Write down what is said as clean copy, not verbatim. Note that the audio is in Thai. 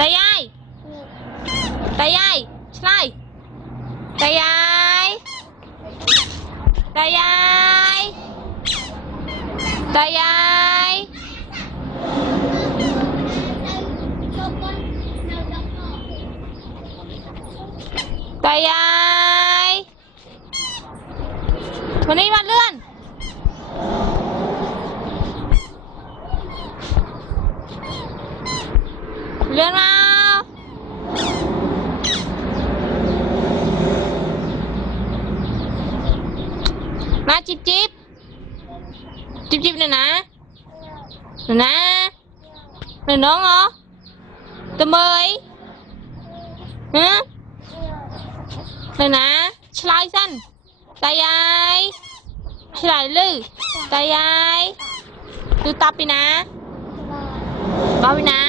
ตายายตายายใช่ตายายตายายตายายตายายวันนี้มาเลื่อนเลื่อนมามาจิบจิบจิบจิบหน่อยนะหน่อยนะหน่อยน้องเหรอตะเมยฮะหน่อยนะชลายสั้นตายายชลายลือตายายดูตับไปนะบ้าไปนะ